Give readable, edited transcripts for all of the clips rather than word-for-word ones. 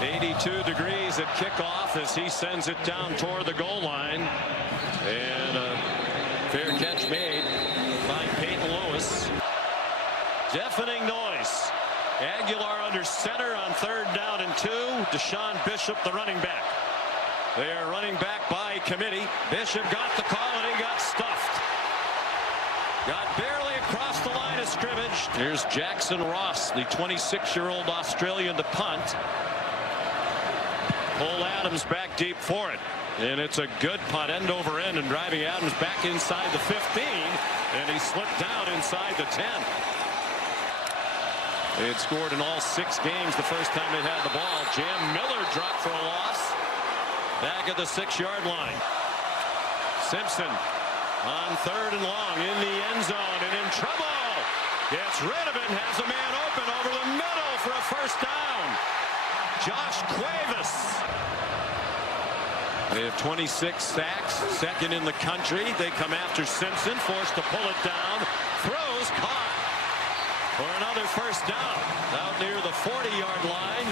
82 degrees at kickoff as he sends it down toward the goal line. And a fair catch made by Peyton Lewis. Deafening noise. Aguilar under center on 3rd down and 2. Deshaun Bishop, the running back. They are running back by committee. Bishop got the call and he got stuffed. Got barely across the line of scrimmage. Here's Jackson Ross, the 26-year-old Australian, to punt. Cole Adams back deep for it. And it's a good punt, end over end, and driving Adams back inside the 15. And he slipped down inside the 10. They had scored in all 6 games the first time they had the ball. Jam Miller dropped for a loss. Back at the 6-yard line. Simpson on 3rd and long in the end zone and in trouble. Gets rid of it and has a man open over the middle for a first down. Josh Cuevas. They have 26 sacks, 2nd in the country. They come after Simpson, forced to pull it down. Throws, caught for another first down out near the 40-yard line.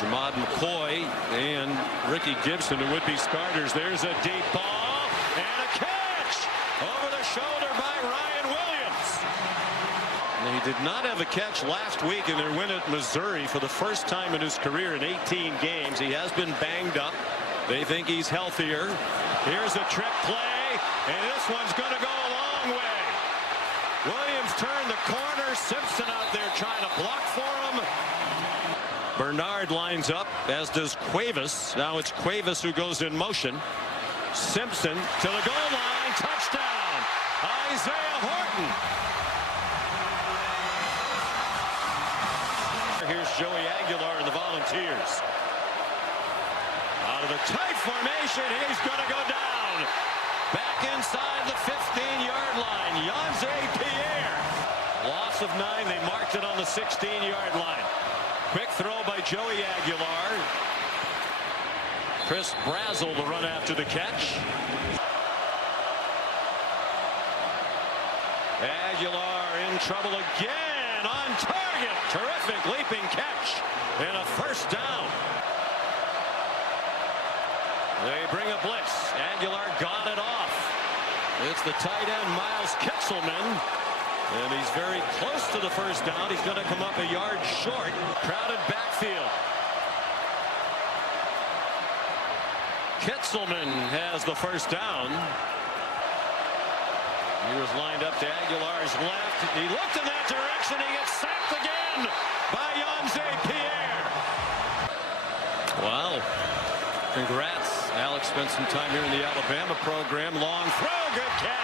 Jamad McCoy and Ricky Gibson, who would be starters. There's a deep ball and a catch over the shoulder by Ryan Williams. He did not have a catch last week in their win at Missouri for the first time in his career in 18 games. He has been banged up. They think he's healthier. Here's a trick play, and this one's going to go a long way. Williams turned the corner. Simpson out there trying to block for him. Bernard lines up, as does Cuevas. Now it's Cuevas who goes in motion. Simpson to the goal line. Touchdown, Isaiah Horton. Here's Joey Aguilar and the Volunteers. Out of the tight formation, he's going to go down. Back inside the 15-yard line, Yanze Pierre. Loss of 9. They marked it on the 16-yard line. Quick throw by Joey Aguilar. Chris Brazel to run after the catch. Aguilar in trouble again on target. Terrific leaping catch and a first down. They bring a blitz. Aguilar got it off. It's the tight end Miles Kitzelman. And he's very close to the first down. He's going to come up a yard short. Crowded backfield. Kitzelman has the first down. He was lined up to Aguilar's left. He looked in that direction. He gets sacked again by Yanze Pierre. Wow. Congrats. Alex spent some time here in the Alabama program. Long throw. Good catch.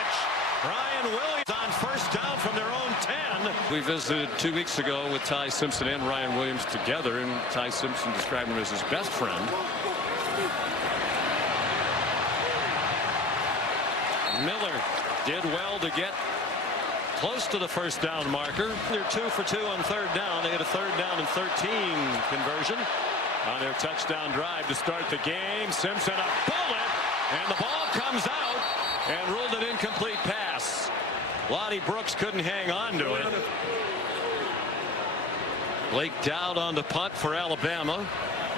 Ryan Williams on first down from their own 10. We visited 2 weeks ago with Ty Simpson and Ryan Williams together, and Ty Simpson described him as his best friend. Miller did well to get close to the first down marker. They're 2 for 2 on 3rd down. They had a 3rd down and 13 conversion on their touchdown drive to start the game. Simpson a bullet, and the ball comes out and ruled an incomplete pass. Lonnie Brooks couldn't hang on to it. Blake Dowd on the punt for Alabama.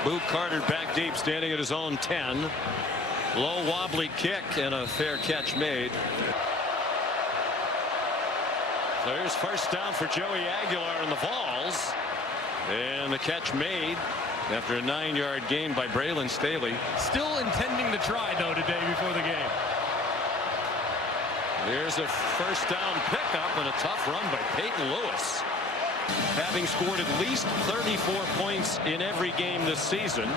Boo Carter back deep, standing at his own 10. Low wobbly kick and a fair catch made. There's first down for Joey Aguilar and the Vols. And the catch made after a 9-yard gain by Braylon Staley. Still intending to try, though, today before the game. There's a first down pickup and a tough run by Peyton Lewis. Having scored at least 34 points in every game this season.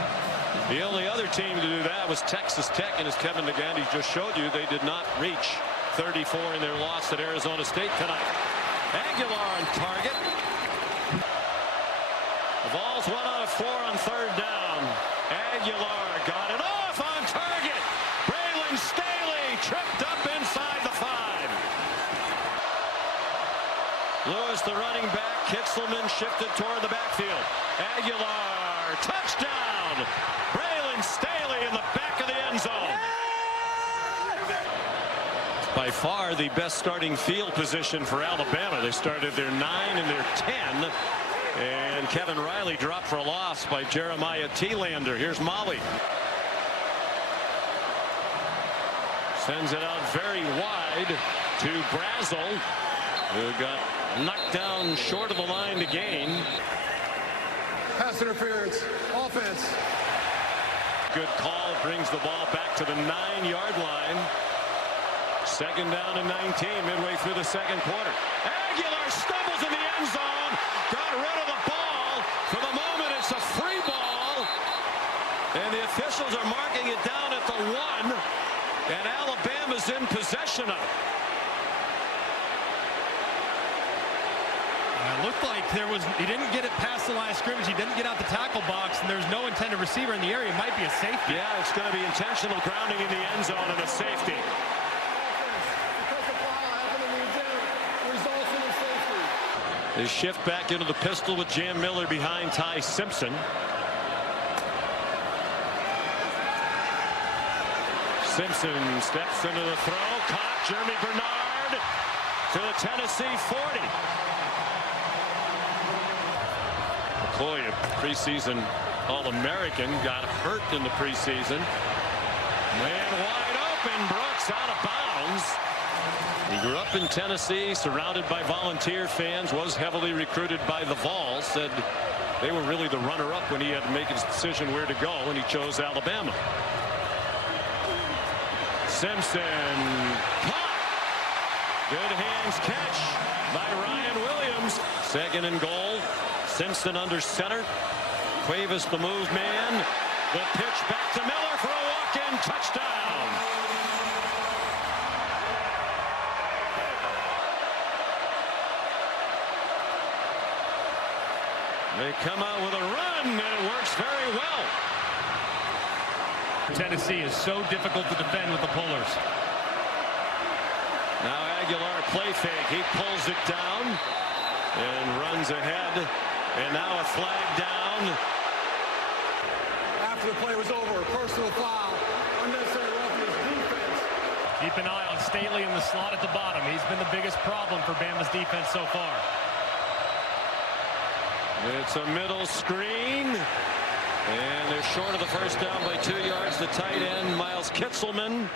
The only other team to do that was Texas Tech, and as Kevin Nagandi just showed you, they did not reach 34 in their loss at Arizona State tonight. Aguilar on target. The Vols 1 out of 4 on 3rd down. Aguilar got it off on target. Braylon Staley tripped up inside the 5. Lewis, the running back. Kitzelman shifted toward the backfield. Aguilar, touchdown. Braylon Staley in the back of the end zone. By far the best starting field position for Alabama. They started their 9 and their 10. And Kevin Riley dropped for a loss by Jeremiah Thielander. Here's Molly. Sends it out very wide to Brazel, who got knocked down short of the line to gain. Pass interference. Offense. Good call. Brings the ball back to the 9-yard line. Second down and 19 midway through the second quarter. Aguilar stumbles in the end zone. Got rid of the ball. For the moment, it's a free ball. And the officials are marking it down at the 1. And Alabama's in possession of it. It looked like he didn't get it past the line of scrimmage. He didn't get out the tackle box, and there's no intended receiver in the area. It might be a safety. Yeah, it's going to be intentional grounding in the end zone and a safety. They shift back into the pistol with Jam Miller behind Ty Simpson. Simpson steps into the throw. Caught. Jeremy Bernard to the Tennessee 40. McCoy, a preseason All-American, got hurt in the preseason. Man wide open. Brooks out of bounds. He grew up in Tennessee, surrounded by Volunteer fans, was heavily recruited by the Vols. Said they were really the runner-up when he had to make his decision where to go, and he chose Alabama. Simpson caught. Good hands catch by Ryan Williams. Second and goal. Simpson under center. Cuevas the move man. The pitch back to Miller for a walk-in touchdown. They come out with a run, and it works very well. Tennessee is so difficult to defend with the pullers. Now Aguilar play fake. He pulls it down and runs ahead. And now a flag down. After the play was over, personal foul. Unnecessary roughness defense. Keep an eye on Staley in the slot at the bottom. He's been the biggest problem for Bama's defense so far. It's a middle screen. And they're short of the first down by 2 yards. The tight end, Miles Kitzelman.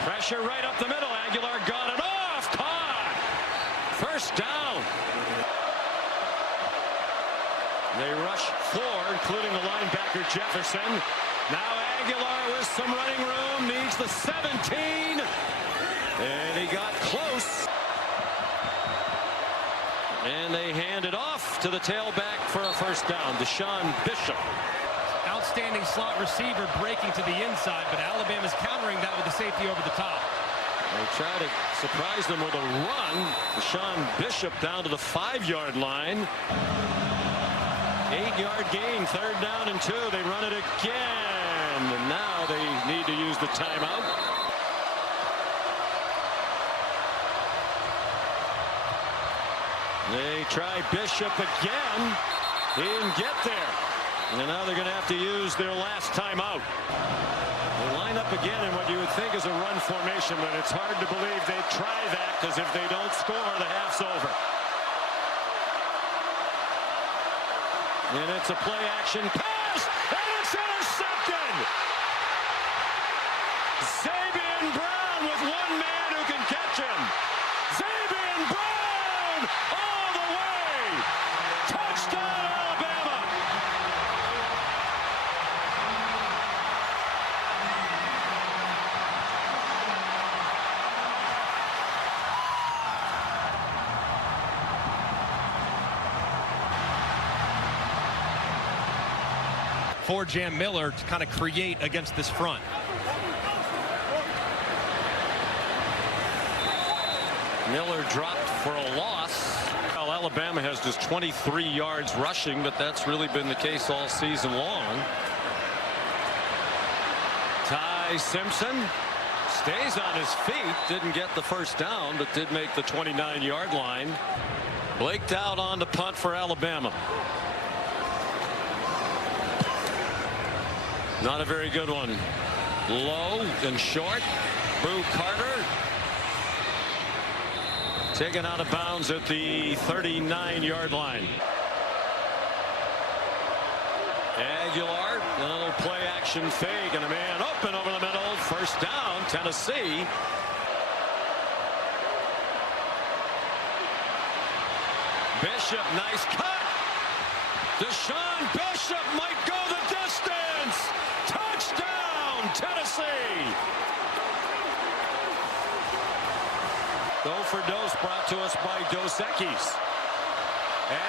Pressure right up the middle. Aguilar got it off. Caught. First down. They rush 4, including the linebacker Jefferson. Now Aguilar with some running room. Needs the 17. And he got close. And they hand it off to the tailback for a first down. Deshaun Bishop. Outstanding slot receiver breaking to the inside, but Alabama's countering that with the safety over the top. They try to surprise them with a run. Deshaun Bishop down to the 5-yard line. 8-yard gain, third down and 2. They run it again. And now they need to use the timeout. They try Bishop again. He didn't get there. And now they're going to have to use their last timeout. They line up again in what you would think is a run formation, but it's hard to believe they'd try that, because if they don't score, the half's over. And it's a play action pass, and it's intercepted. Zabian Brown with one man who can catch him. Zabian Brown all the way. Touchdown, Alabama. For Jam Miller to kind of create against this front. Miller dropped for a loss. Well, Alabama has just 23 yards rushing, but that's really been the case all season long. Ty Simpson stays on his feet. Didn't get the first down, but did make the 29-yard line. Blake Dowd on the punt for Alabama. Not a very good one. Low and short. Boo Carter. Taken out of bounds at the 39-yard line. Aguilar, a little play action fake, and a man open over the middle. First down, Tennessee. Bishop, nice cut. Deshaun Bishop might go the distance. Touchdown, Tennessee. Go for Dose, brought to us by Dos Equis.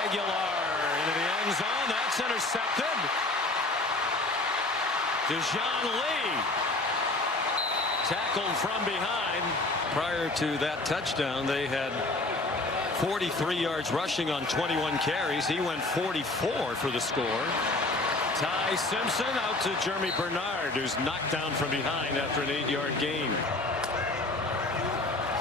Aguilar into the end zone. That's intercepted. Deshaun Lee tackled from behind. Prior to that touchdown, they had 43 yards rushing on 21 carries. He went 44 for the score. Ty Simpson out to Jeremy Bernard, who's knocked down from behind after an 8-yard gain.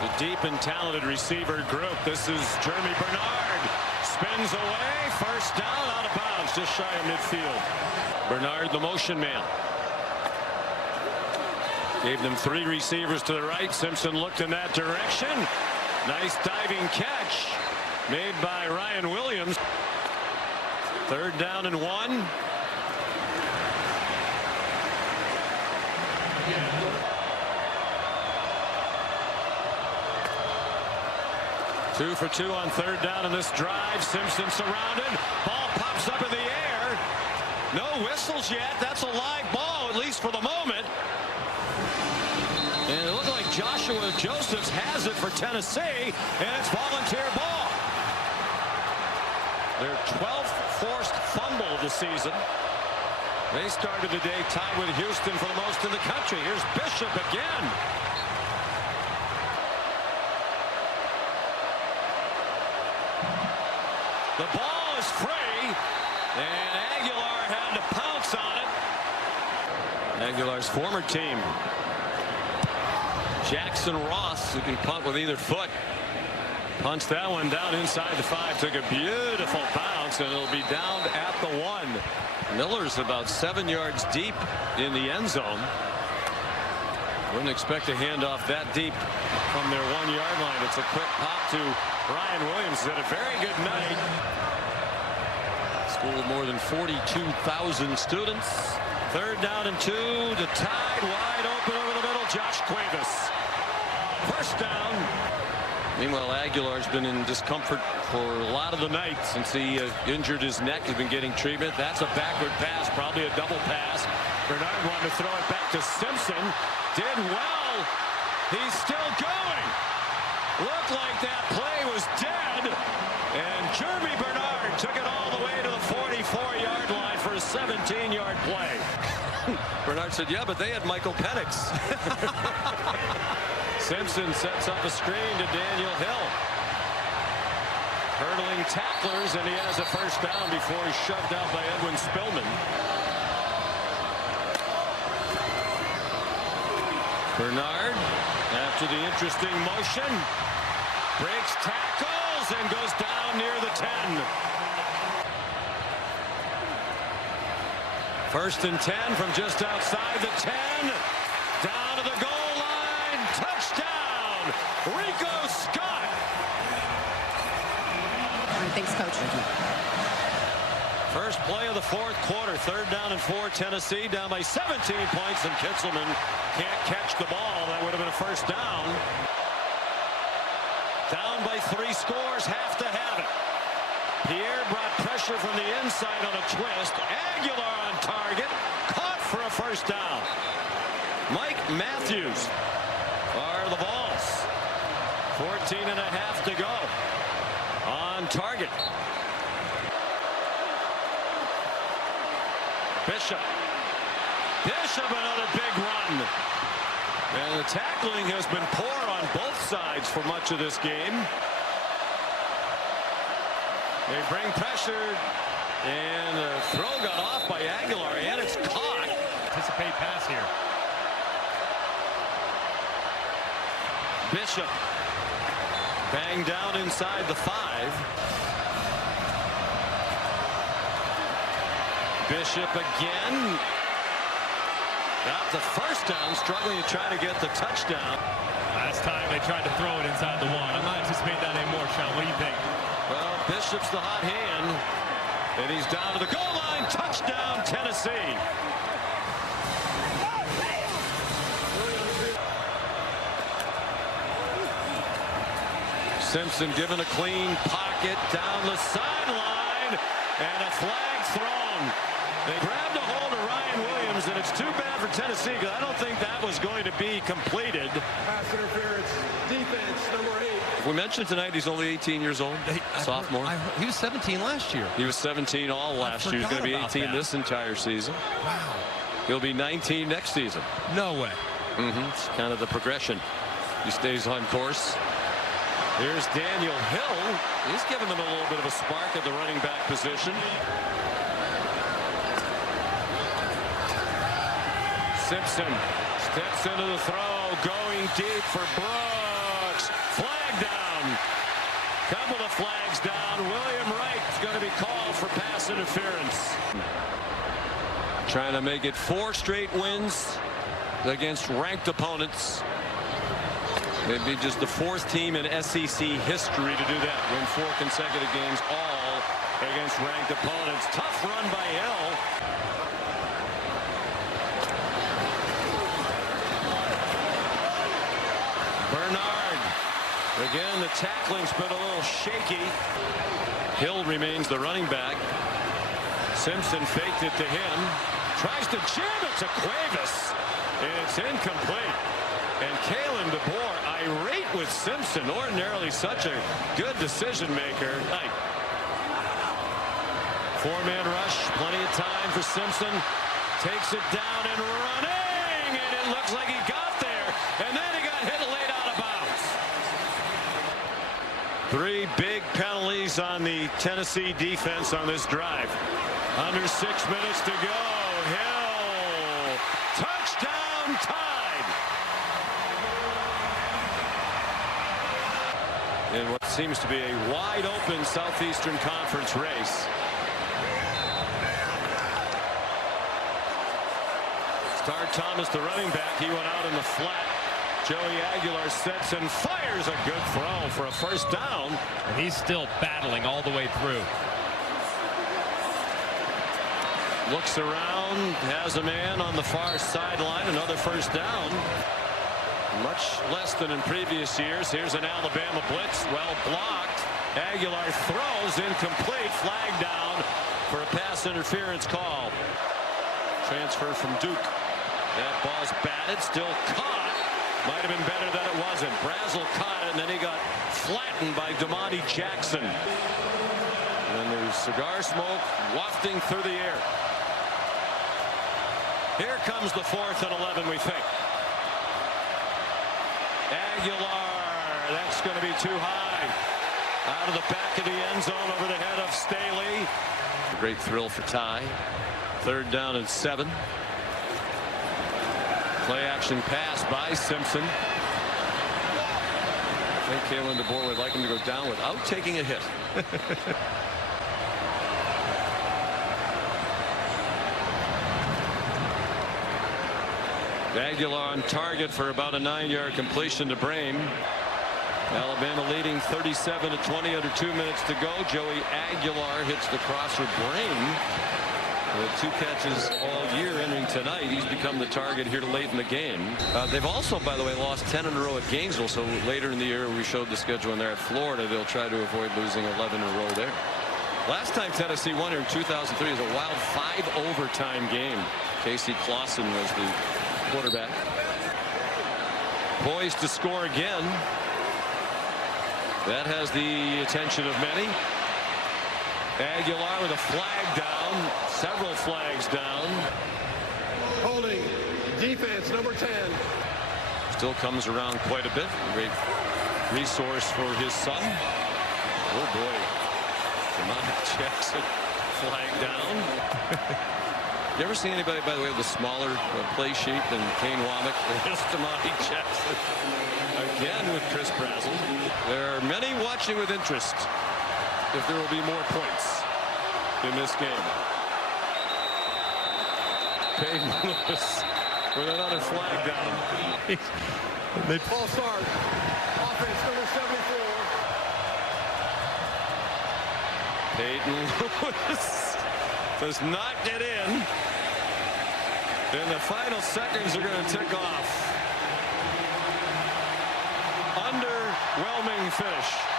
The deep and talented receiver group. This is Jeremy Bernard. Spins away. First down, out of bounds, just shy of midfield. Bernard, the motion man. Gave them 3 receivers to the right. Simpson looked in that direction. Nice diving catch made by Ryan Williams. 3rd down and 1. Two for 2 on 3rd down in this drive. Simpson surrounded. Ball pops up in the air. No whistles yet. That's a live ball, at least for the moment. And it looked like Joshua Josephs has it for Tennessee, and it's volunteer ball. Their 12th forced fumble of the season. They started the day tied with Houston for the most in the country. Here's Bishop again. The ball is free, and Aguilar had to pounce on it. Aguilar's former team. Jackson Ross, who can punt with either foot, punts that one down inside the 5. Took a beautiful bounce, and it'll be down at the 1. Miller's about 7 yards deep in the end zone. Wouldn't expect a handoff that deep from their 1-yard line. It's a quick pop to Ryan Williams. He's had a very good night. School of more than 42,000 students. 3rd down and 2. The Tide wide open over the middle. Josh Cuevas. First down. Meanwhile, Aguilar's been in discomfort for a lot of the night since he injured his neck. He's been getting treatment. That's a backward pass, probably a double pass. Bernard wanted to throw it back to Simpson. Did well. He's still going. Looked like that play was dead. And Jeremy Bernard took it all the way to the 44-yard line for a 17-yard play. Bernard said, yeah, but they had Michael Penix. Simpson sets up a screen to Daniel Hill. Hurdling tacklers, and he has a first down before he's shoved out by Edwin Spillman. Bernard, after the interesting motion, breaks tackles and goes down near the 10. 1st and 10 from just outside the 10. Down to the goal line. Touchdown, Rico Scott. Thanks, Coach. Thank you. First play of the 4th quarter. 3rd down and 4. Tennessee down by 17 points, and Kitzelman can't catch the ball. That would have been a first down. Down by 3 scores. Have to have it. Pierre brought pressure from the inside on a twist. Aguilar on target. Caught for a first down. Mike Matthews are the balls. 14 and a half to go. On target. Bishop. Bishop, another big run. And the tackling has been poor on both sides for much of this game. They bring pressure, and the throw got off by Aguilar, and it's caught. Anticipate pass here. Bishop banged down inside the 5. Bishop again. Got the first down, struggling to try to get the touchdown. Last time they tried to throw it inside the one. I'm not anticipating that anymore, Sean. What do you think? Well, Bishop's the hot hand, and he's down to the goal line. Touchdown, Tennessee. Simpson given a clean pocket down the sideline, and a flag thrown. They grabbed a hold of Ryan Williams, and it's too bad for Tennessee because I don't think that was going to be completed. Pass interference, defense, number 8. We mentioned tonight he's only 18 years old, sophomore. He was 17 last year. He was 17 all last year. He's going to be 18 this entire season. Wow. He'll be 19 next season. No way. It's kind of the progression. He stays on course. Here's Daniel Hill. He's giving them a little bit of a spark at the running back position. Simpson steps into the throw, going deep for Brooks. Flag down. Couple of flags down. William Wright is going to be called for pass interference. Trying to make it 4 straight wins against ranked opponents. Maybe just the 4th team in SEC history to do that. Win 4 consecutive games, all against ranked opponents. Tough run by Hill. Bernard. Again, the tackling's been a little shaky. Hill remains the running back. Simpson faked it to him. Tries to jam it to Cuevas. And it's incomplete. And Kalen DeBoer irate with Simpson. Ordinarily such a good decision maker. 4-man rush. Plenty of time for Simpson. Takes it down and running. And it looks like he got there. And then he got hit late out of bounds. 3 big penalties on the Tennessee defense on this drive. Under 6 minutes to go. Hill. Touchdown, Tide. In what seems to be a wide open Southeastern Conference race. Star Thomas, the running back, he went out in the flat. Joey Aguilar sets and fires a good throw for a first down. And he's still battling all the way through. Looks around, has a man on the far sideline, another first down. Much less than in previous years. Here's an Alabama blitz, well blocked. Aguilar throws, incomplete, flag down for a pass interference call. Transfer from Duke. That ball's batted, still caught. Might have been better that it wasn't. Brazel caught it, and then he got flattened by DeMonte Jackson. And there's cigar smoke wafting through the air. Here comes the 4th and 11, we think. Aguilar, that's going to be too high. Out of the back of the end zone over the head of Staley. A great thrill for Ty. 3rd down and 7. Play action pass by Simpson. I think Kalen DeBoer would like him to go down without taking a hit. Aguilar on target for about a 9-yard completion to Brame. Alabama leading 37-20 under 2 minutes to go. Joey Aguilar hits the crosser. Brame with 2 catches all year entering tonight. He's become the target here late in the game. They've also, by the way, lost 10 in a row at Gainesville. So later in the year, we showed the schedule in there at Florida. They'll try to avoid losing 11 in a row there. Last time Tennessee won here in 2003 was a wild 5 overtime game. Casey Clausen was the quarterback. Poised to score again. That has the attention of many. Aguilar with a flag down. Several flags down. Holding. Defense, number 10. Still comes around quite a bit. Great resource for his son. Oh boy. DeMonte Jackson flag down. You ever seen anybody, by the way, with a smaller play sheet than Kane Womack? There's DeMonte Jackson. Again with Chris Brazel. There are many watching with interest if there will be more points in this game. Peyton Lewis with another flag down. False start. Offense number 74. Peyton Lewis does not get in. And the final seconds are going to tick off. Underwhelming finish.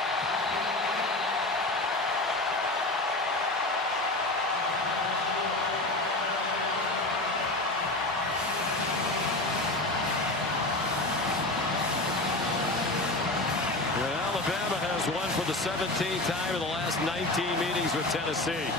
And Alabama has won for the 17th time in the last 19 meetings with Tennessee.